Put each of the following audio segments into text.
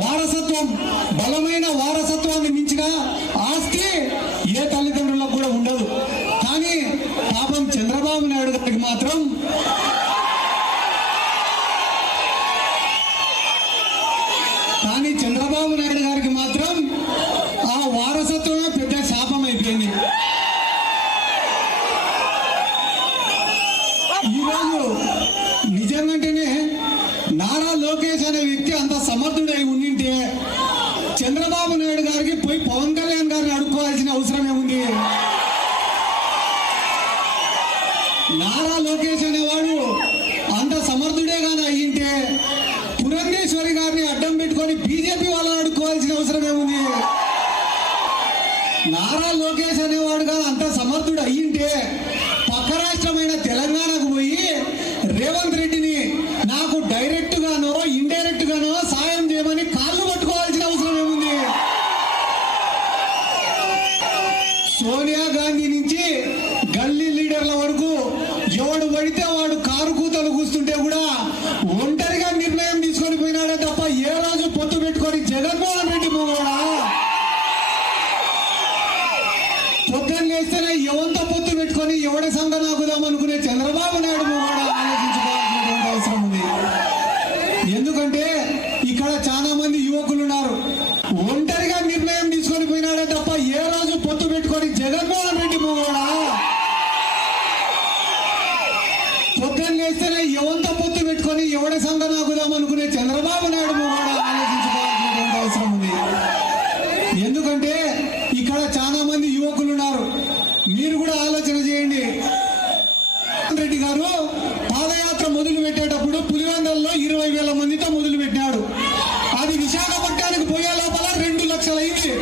వారసత్వం బలమైన వారసత్వాన్ని మించిన ఆస్తి ఏ తల్లిదండ్రులకు కూడా ఉండదు. కానీ పాపం చంద్రబాబు నాయుడు గారికి మాత్రం కానీ చంద్రబాబు నాయుడు గారికి మాత్రం ఆ వారసత్వమే పెద్ద శాపం అయిపోయింది. ఈరోజు నిజంగానే నారా లోకేష్ అనే వ్యక్తి అంత సమర్థుడై ఉండి చంద్రబాబు నాయుడు గారికి పోయి పవన్ కళ్యాణ్ గారిని అవసరమే ఉంది. నారా లోకేష్ అనేవాడు అంత సమర్థుడే కానీ అయ్యింటే పురంధేశ్వరి గారిని అడ్డం పెట్టుకొని బీజేపీ వాళ్ళని అడుక్కోవాల్సిన అవసరమే ఉంది. నారా లోకేష్ అనేవాడు కానీ అంత సమర్థుడు అయ్యింటే పక్క రాష్ట్రమైన తెలంగాణకు పోయి రేవంత్ రెడ్డిని సోనియా గాంధీ నుంచి గల్లీ లీడర్ల వరకు ఎవడు పడితే వాడు కారు కూతలు కూస్తుంటే కూడా ఒంటరిగా నిర్ణయం తీసుకొని పోయినాడే తప్ప ఏ రోజు పొత్తు పెట్టుకొని జగన్మోహన్ రెడ్డి పోవాడా? పొద్దున్న లేస్తేనే ఎవంత పొత్తు పెట్టుకొని ఎవడ సంఘ నాకుదాం అనుకునే చంద్రబాబు నాయుడు పోవాడా ఆలోచించుకోవాల్సినటువంటి అవసరం ఉంది. ఎందుకంటే ఇక్కడ చాలా మంది యువకులు ఉన్నారు ఒంటరిగా నిర్ణయం తీసుకొని పోయినాడే తప్ప ఏ రోజు పొత్తు పెట్టుకొని జగన్మోహన్ రెడ్డి కూడా పొద్దున్న ఎవంత పొత్తు పెట్టుకొని ఎవడి సంఘ అనుకునే చంద్రబాబు నాయుడు కూడా ఆలోచించుకోవాల్సినటువంటి అవసరం ఉంది. ఎందుకంటే ఇక్కడ చాలా మంది యువకులు ఉన్నారు. మీరు కూడా ఆలోచన చేయండి. రెడ్డి గారు పాదయాత్ర మొదలు పెట్టేటప్పుడు పులివెందల్లో ఇరవై వేల మందితో మొదలు పెట్టాడు అది విశాఖపట్నానికి పోయే లోపల రెండు లక్షలు అయింది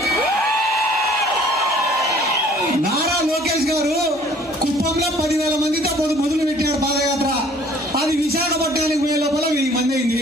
నారా లోకేష్ గారు కుప్పంలో పదివేల మందితో మొదలు మొదలు పెట్టాడు బలం ఈ పోయే లోపల వెయ్యి మంది అయింది.